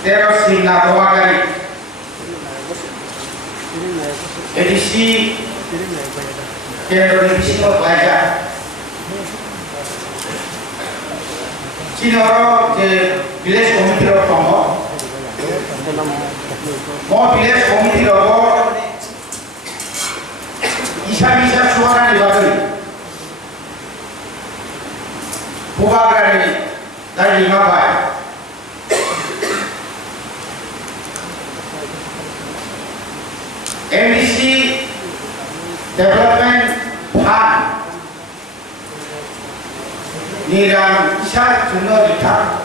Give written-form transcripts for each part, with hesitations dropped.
Tero Singa Bomagari edisi Tero edisi Baja Cinoro je village committee of Congo Mo village committee of Isa suara di Bali Bubagari dari Mabai MDC Development Fund Niram Isha Juno Rita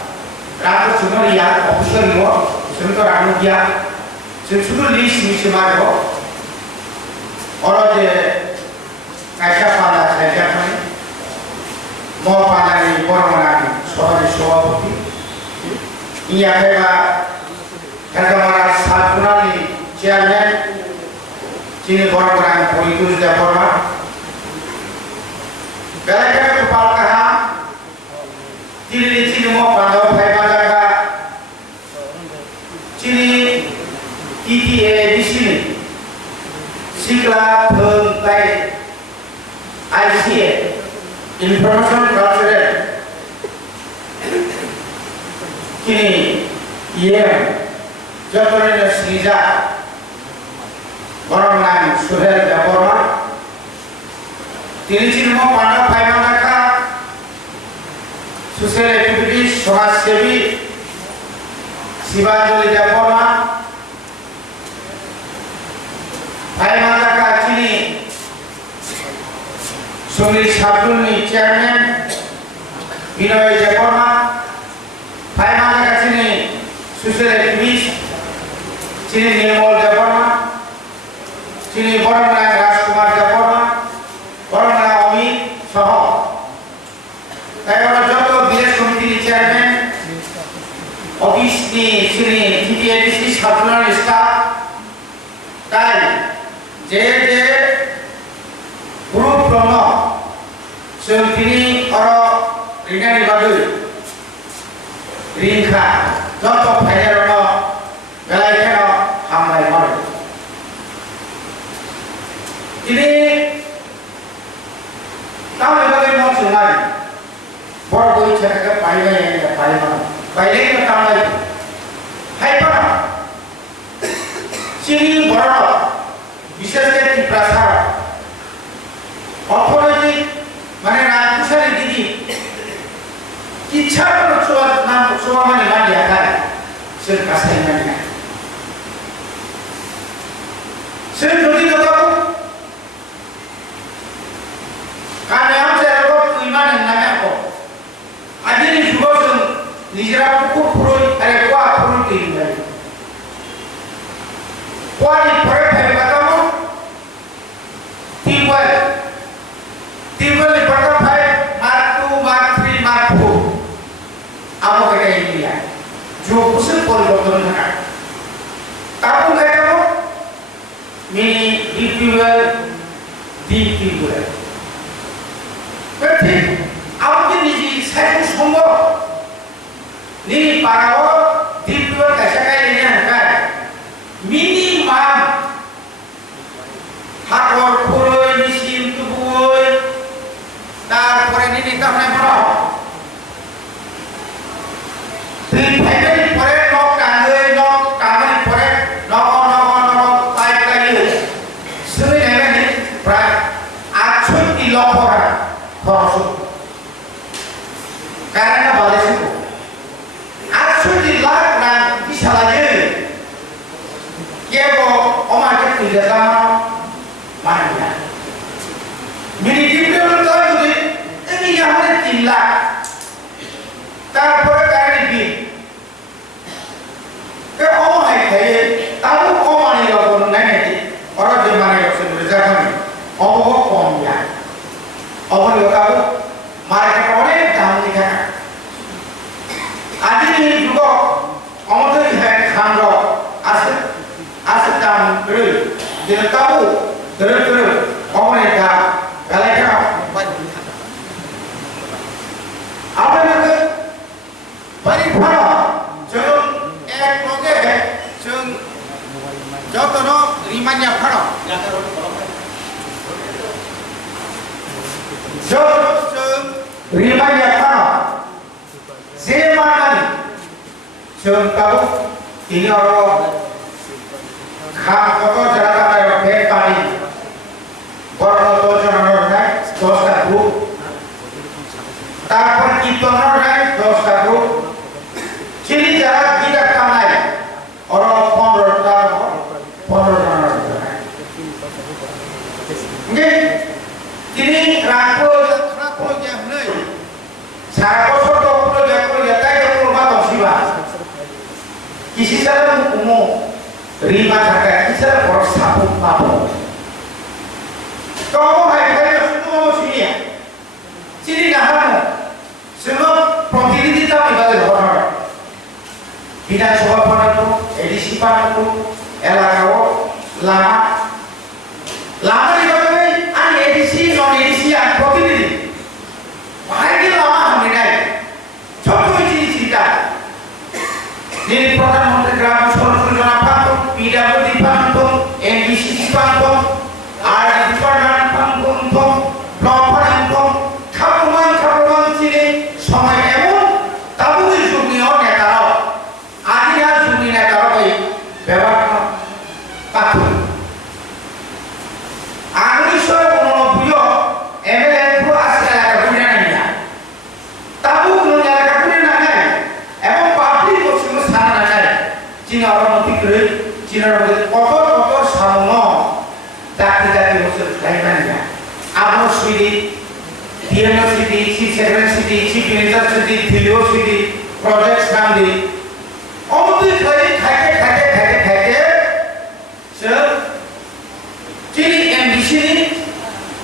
Ratu Juno Ria Official Yo Junto Ranu Dia Junto List Mishimaro Oro de Kaisha Pala Kaisha Pani Mo Pala Ni Boromani Sohari Sohapati Iya Keba Kagamara Satunani Chairman Cini Boromani Politus de Borma Galakara Kupal Kaha Cini Mo Pala Paimaga Cini TTA di sini Sikla Pentai ICA Information Cultural Kini Jokowi Sriza Boromani Suhel Jaborma Tini Mo Panda Paimanaka Social Activities Sohas Sevi Sivajoli Jaborma Paimanaka Cini Sumri Sabduni Chairman Binoy Jaborma Paimanaka Cini Social Activities Cini Nirmol Jaborma Cini Boromani Rajkumar Jaborma Boromani Omi Soho Kaya Joto Village Committee Chairman Office ni Cini TPADC Sabdunan Staff Kai J Group Promo Sentini Oro Ringan Ibadul Ringka Joto Phajarono Galaikano Hamlai Madu Ini tahu bagaimana mau sungai Borgoi cakap paling yang paling mana paling yang tahu lagi Hai para Sini borok bisa jadi prasar Apalagi mana nak usah lagi Kita perlu suat nam suama ni mana dia kan serkasih mana Serkasih tu tahu Kami ambil rot iman yang nama apa? Ada ni juga sen nijrah pukul purui ada kuat purui tinggal. Kuat ni purui pada kamu timbal ni pada pada matu matri matu. Apa kata ini ya? Jo pusat poligon nak. Tahu kata kamu? Mini deep fuel. Berarti, awak ni saya pun semua ni para di luar kasih ini kan minimum hak orang puluh mesin tubuh dar pore ni tak nak berapa di pagi pore nok kangen pore nok baik lagi sebenarnya ni berat acun di laporan Korosuk karena balik itu actually life dan bisa lagi dia kok omak tidak sama mana dia mini kita betul itu ini yang harus tindak tak perlu ini ke omak itu tahu omak ini kalau nanti orang zaman yang sudah zaman omak komnya omak itu tahu mereka orang tahu tidak Adi ni juga, kamu tu lihat kamera, asyik tam terus, dia tahu terus, kamu ni dah, kalau kau, apa yang tu, balik pada, jangan rimanya pharo so rimanya pharo Zemani Sum tahu ini orang kham koto jaga dari bed pani koto to jangan orang dosa bu tapon itu orang dosa bu ciri jaga kita kamai orang pondor orang ini ini rakul yang nih saya kotor isi salam umum rima jaga isi salam orang sabuk mabuk kau hai semua sini ya sini nahan semua properti kita ibadah orang bina coba orang tu edisi pan tu elakau lama di bawah ini edisi non edisi yang properti hari ini lama mengenai contoh ini cerita ini Perdana Menteri Grama Suara Pantung, PWD Pantung, NDC Pantung, ada Departemen Pantung, Pantung, kapan sini, semua emon, tahu di dunia ni tahu, ada dunia ni tahu baik, beberapa patung. Anu soal monobuyo, MLM pun asal ada dunia ni ya, tahu dunia ada dunia ni, emon publik pun semua sana ni. Cina orang mati Cina orang kotor sama tak musuh lainnya. Abang Swidi, Diana Swidi, Chief Secretary, Chief Minister Swidi, Theo Swidi, Project Swidi. Om tu kaya, sir. Cini MDC ni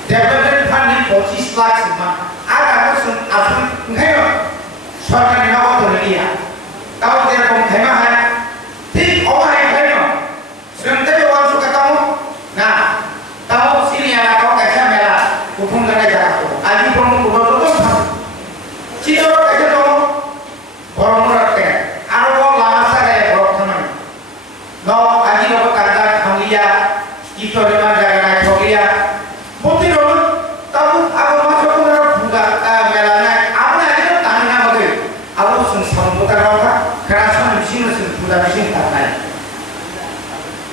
development fund ni 25 lakh semua. Ada apa ngayo? Sorry ni awak tu ni ya. Tahu dia pun kaya mana? Tik orang yang kaya, sebentar orang suka tahu. Nah, tahu sini ada kau kaya mela, kupung kena jago. Adi pun kupung tu Cina orang kaya tahu, orang murah kaya. Aku lama saya orang teman. No, adi orang kata khamlia, itu orang jaga khamlia. Mungkin orang tahu aku masuk orang buka mela ni. Aku ni adi orang tanya apa? Aku sensam bukan orang kerasa mesin sudah mesin tak naik.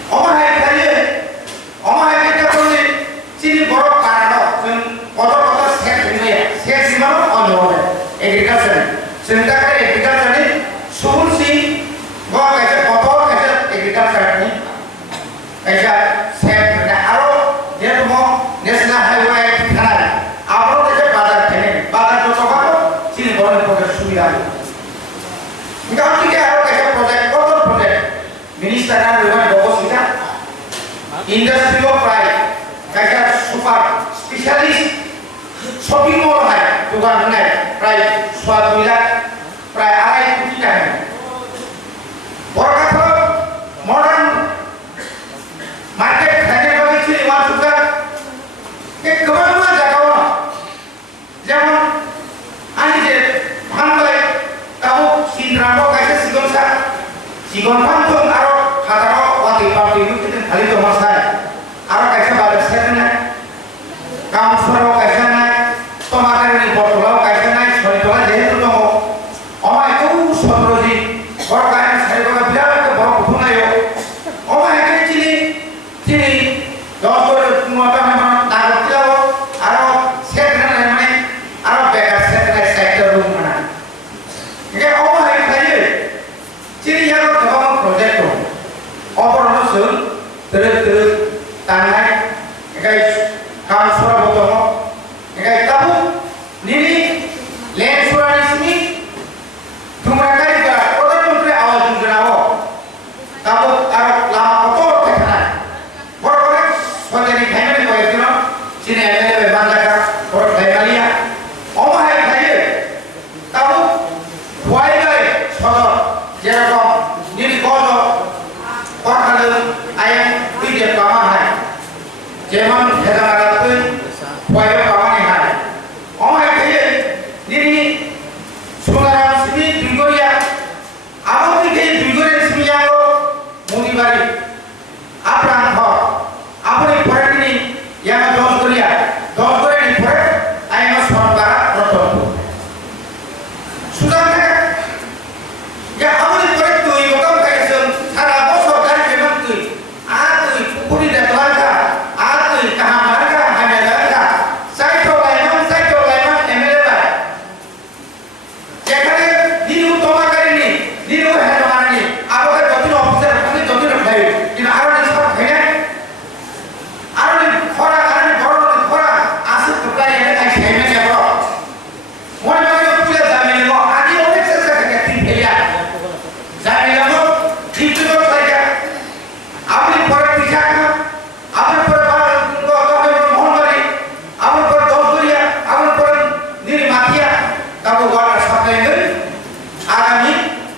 Orang kita pun ni sini borok karena kotor set ni mana orang agriculture. Sementara agriculture ni suhul si, gua kerja kotor kerja agriculture ni, kerja set ni. Aro dia tu mau national highway kanal. Aro kerja badar tu coba sini borok projek sudah. Enggak kita aro kerja projek kotor projek. Minister kan bukan bos kita. Industry of pride, kayak super spesialis shopping mall hai, bukan benar. Pride suatu wilayah, pride ada itu tidak. Orang kata modern market hanya bagi ciri masuk ke kemana jaga orang. Jangan anje handai kamu sindramo kayak sigon pantung aro hataro wati itu hal itu masalah. Aro kayak balas sana, kamu suruh kayak sana, tomater ini botol kayak sana, soalnya jadi tu dong. Oma itu suruh di, orang kayak saya kalau bilang ke bawa kupung ayo. Oma itu ciri, dokter semua kan memang takut dia. Aro sektor mana, aro bekas sektor rumah. Jadi oma itu ciri yang orang project tu, orang orang terus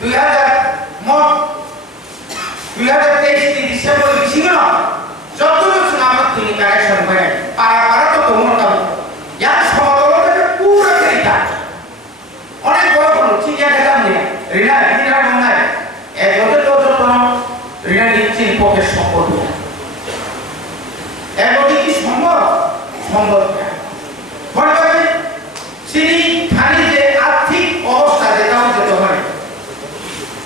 2023 December বিসিগন যতটুকু সুনামত তিনি correction করে পারা তো তোমরা তাও ইয়া সমাদলটাকে পুরো খেলিটা অনেক বড় বড় চিন্তা দেখাম নিয়ে রিনা মনে এগোতে তো কোনো রিনা নিচ্ছে পক্ষে সম্পদ এগোতে কি সম্ভব সম্ভব মনে করেন তিনি খালি যে আর্থিক অবস্থা যেটাও যেতে হয়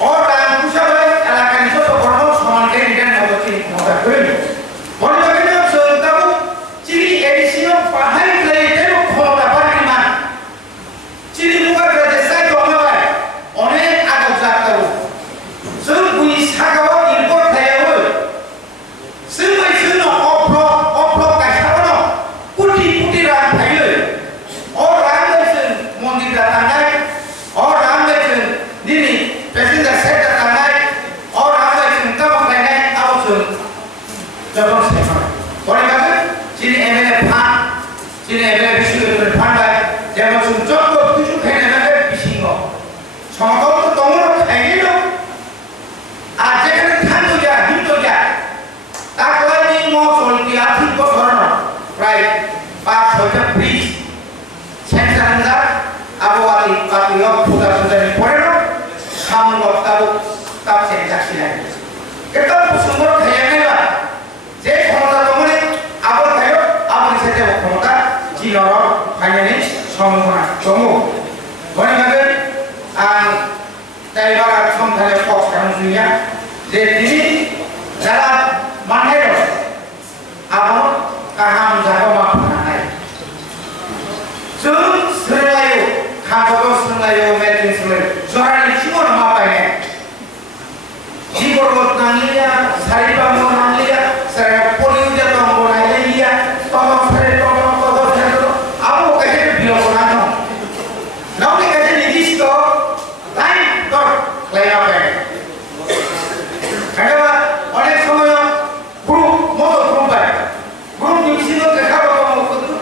और टाइम पूछा है इलाका निको तो पढ़ो समान के रिटर्न होतो चीनी मोटा कोई बोल लगे ना सोता को चीनी एडिशनल पढ़ाई करे तेरो खोटा पानी मान चीनी मुका करे जैसा तो हमें है अनेक आगे जाता हो सब पुनी सागावा इम्पोर्ट थे हो सब में सुनो ऑफरो का सारो पुटी रात थे और रात में मंदिर दाता है और रात में दिनी Presiden saya terkait orang apa yang kita mengenai awal jawab saya. Orang kata sini MLA pan, sini MLA bisi itu pan baik. Jangan sunjuk tu tujuh kena MLA bisi ko. Semua tu tolong kaya tu. Aja kan kan tu ya, hidup ya. Tak lagi mau soal dia hidup orang. Right, Pak Soja please. Saya anda awal yo sudah di Korea. हम लोग तब से जाती है कितना सुंदर है ये ना जे क्षमता तुमने अब कहो अब इसे जो क्षमता जीरो फाइनली संभावना चमो बने लगे ताई बार संभाले पक्ष का मुझे जे दिल्ली जरा माने रो अब कहाँ जाओ मापना है सुरायो खाबो सुरायो मेटिंग सुरायो सोरानी चिमोन मापाने जीवन नांगिया सारिबा नांगिया सारे पोलियो जब हम बनाए लिया तो हम सारे तो अब वो कैसे बिलो बनाना नौकरी कैसे निदिष्ट तो टाइम तो लेना पड़े अगर अनेक समय ग्रुप मोटो ग्रुप है ग्रुप निश्चित तो देखा होगा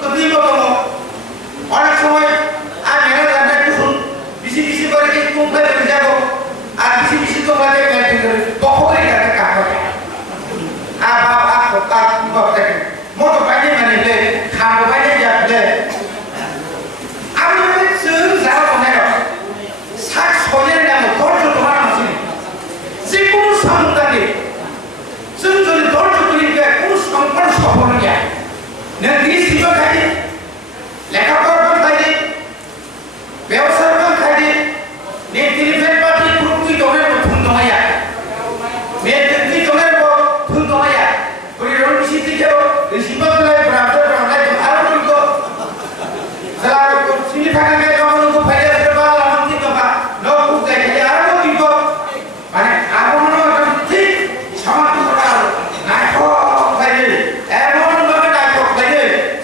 तो दिलो तो अनेक समय बिसी करके तुम पे बन जाओ आ बिसी तो वाले बैठे कर बहुत ही करके काम करते आप बहुत है मोटो पानी मैंने ले खाना पानी जाप ले अब ये सुन जाओ बने रो सात सोने ना दौड़ जो तुम्हारा मशीन सिकुन समुद्री सुन जो दौड़ जो तुरी के कुछ संपर्क सफल किया नदी सीमा खाई लेखा पर खाई व्यवसाय ने टेलीफोन पार्टी ग्रुप की दोनों को फोन दोया मैं की दोनों को फोन दोया कोई रोड सीधी के रिसीवर ले बराबर बराबर तो हर कोई को सलाह को सीधी फाका के तो उनको फायदा से बाल मंत्री तो का लोग को देखे यार को माने आपनो ठीक समाप्त करा ना को भाई एमन बगे ना को भाई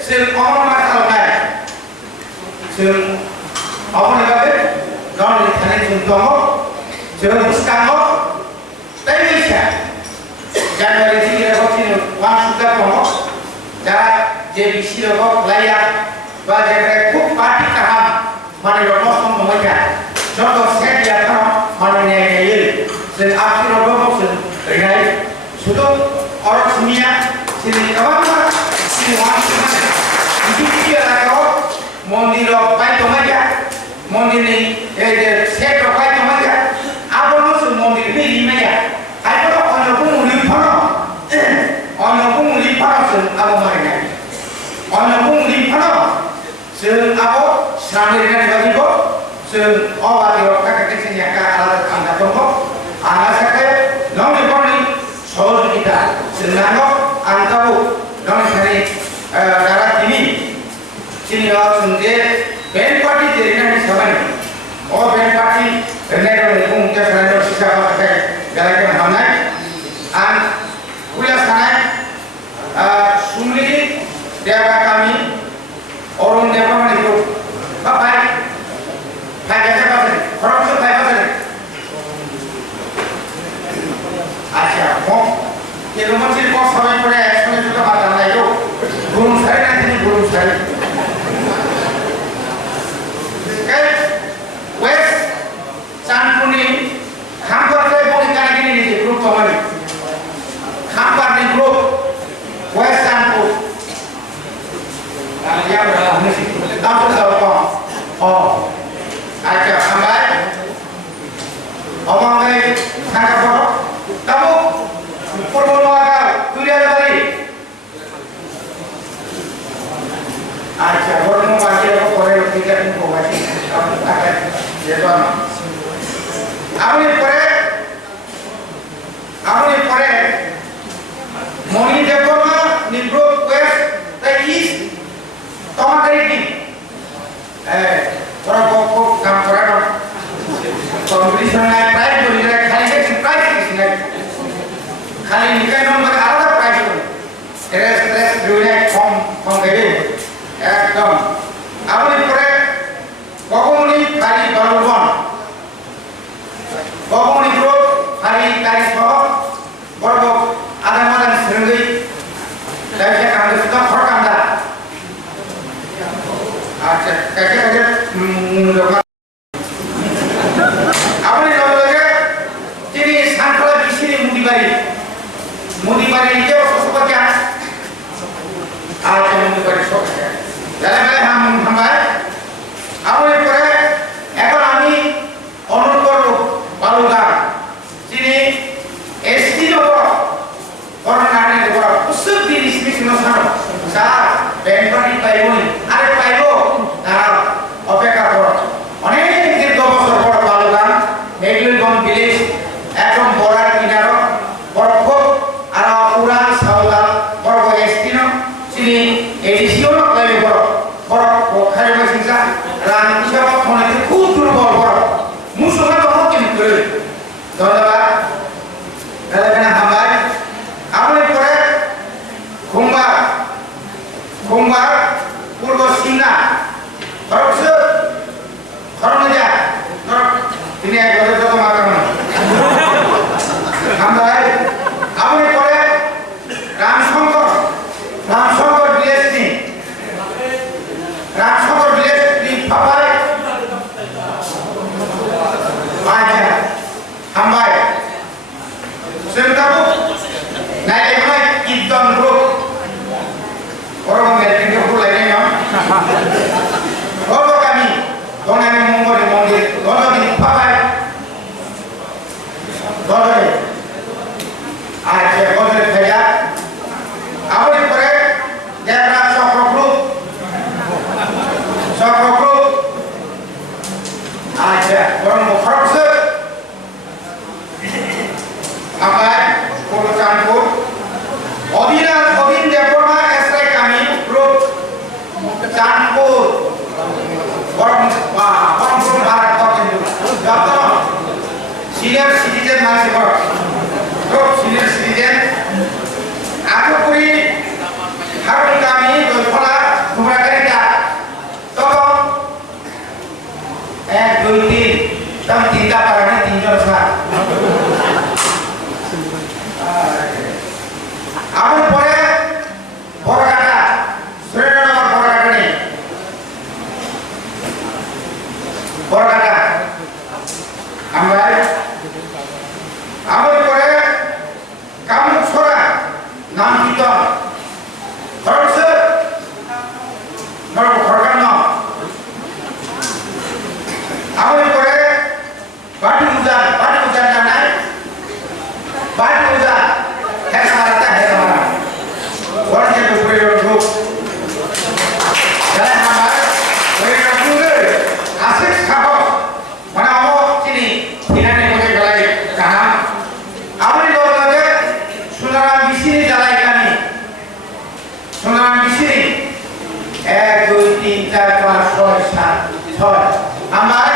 से कौन मार है से अपने बारे non ditanya contoh jelas kamu tapi bisa jangan dari sini lewat sini uang sudah kamu jangan jadi sini lewat layak baca rekuk pati kaham mana lewat semua mereka contoh saya dia kamu mana ni ayat dan akhir lewat maksud ringai sudah orang semia sini kawan sini uang semua itu dia lewat mondir lewat baik mereka मंदिर नहीं ये set रखा है तुम्हारे क्या आप लोगों से मंदिर में ही में या आप लोग अनोखो मुली फनो से अब हमारे हैं अनोखो मुली फनो से अब श्रामिक ने बनी को से और आगे रखा करके से यहाँ का अलग अंदर तो को आना सकते नॉन रिकॉर्डिंग शोर kita से नानो अंतर वो नॉन खरी दारा ini sini और सुनते बैंड पार्टी देखना है समय और बैंड पार्टी करने का लोगों उनके फ्रेंड और शिक्षा का है गला के हमने आन पूरा सारे सुमली देवा कमी और उन देवा में जो भाई कैसे बात है फर्क से भाई बात है अच्छा वो ये लोग सिर्फ बहुत समय पड़े एक्सप्लेन जो बात है जो गुरु सारे ना थे गुरु सारे West Sanpuni আপনি পরে মনি দেববর্মা নিব্রত ওয়েস্ট দ্য ইস্ট তোমাদের টিম ওরা খুব কাম করে না কম্পিটিশন নাই প্রাইজ বলি না খালি দেখছি প্রাইজ কিছু নাই খালি নিকায় নম্বর আলাদা প্রাইজ করি রেস দুইটা কম দেবে একদম আপনি পরে গগমণি খালি বারুবন গগমণি গ্রুপ খালি তাই সহ বড় আদান মাদান সেরঙ্গি তাইছে কামে সুদা খরকান্দা আচ্ছা কাকে আপনি লগে তিনি সানতলা বিশিরি মুদিবাড়ি যে সসবাকে আচ্ছা মুদিবাড়ি সব যারা বলে হামবাই আপনি পরে এখন আমি অনুরোধ করব বালুদা যিনি এসটি নগর করোনার নগর উৎসব দিন স্মৃতি নসানো স্যার বেনপানি পাইবনি আরে পাইব তারা অপেক্ষা করো অনেক দীর্ঘ বছর পর বালুদা মেঘলিগঞ্জ ভিলেজ একদম বড়ার কিনারো বরফ আর উড়ান সাউদাল বরফ এসটি ন যিনি এডিসিও ন পাইব বরফ খালি বসিংসা রান হিসাব মনে খুব দুর্বল বরফ মুসলমান তখন কিন্তু করে ধন্যবাদ দাদা হামাই আপনি পরে খুমবার পূর্ব সিংনা খরচ খরমজা তিনি এক বছর যত মাথা হামাই আপনি পরে রামশঙ্কর বিএসসি রামশঙ্কর বিএসসি বাবাই আচ্ছা হামাই সেন্টারু নাই এখানে কীর্তন গ্রুপ করম মেটিং গ্রুপ লাগে না আমি দনানি মন্দির দনানি বাবাই দনানি আচ্ছা বলে ভাইয়া আপনি পরে দেবরাজ চক্র গ্রুপ আচ্ছা বরং খরচ আমার কোনো চাঁদপুর অধীন দেববর্মা এসরাই কামি গ্রুপ চাঁদপুর বরং ভারত যত সিনিয়র সিটিজেন মানুষ গ্রুপ সিনিয়র সিটিজেন আটপুরি হারুন কামি দৈফলা ঘুমরাকারিতা তখন 1 2 3 তখন তিনটা পারে তিনজন স্যার আপনি পরে বড়কাটা সুরেন্দ্রনগর বড়কাটা নেই বড়কাটা আমরা আপনি পরে কামুক ছড়া নাম কীর্তন খরচ খরকান্ন আপনি পরে বাটি উজান জানাই বাটি উজান है हमारा और ये पूरे ग्रुप যারা আমার ওই গ্রুপে আশিক খাবো মানে আমো চিনি ইনানে মধ্যে গলাই কাহা আপনি লগে সোনারাম বিশিনি জ্বালাই কানি সোনারাম বিশিনি 1 2 3 4 5 6 7 6 আমার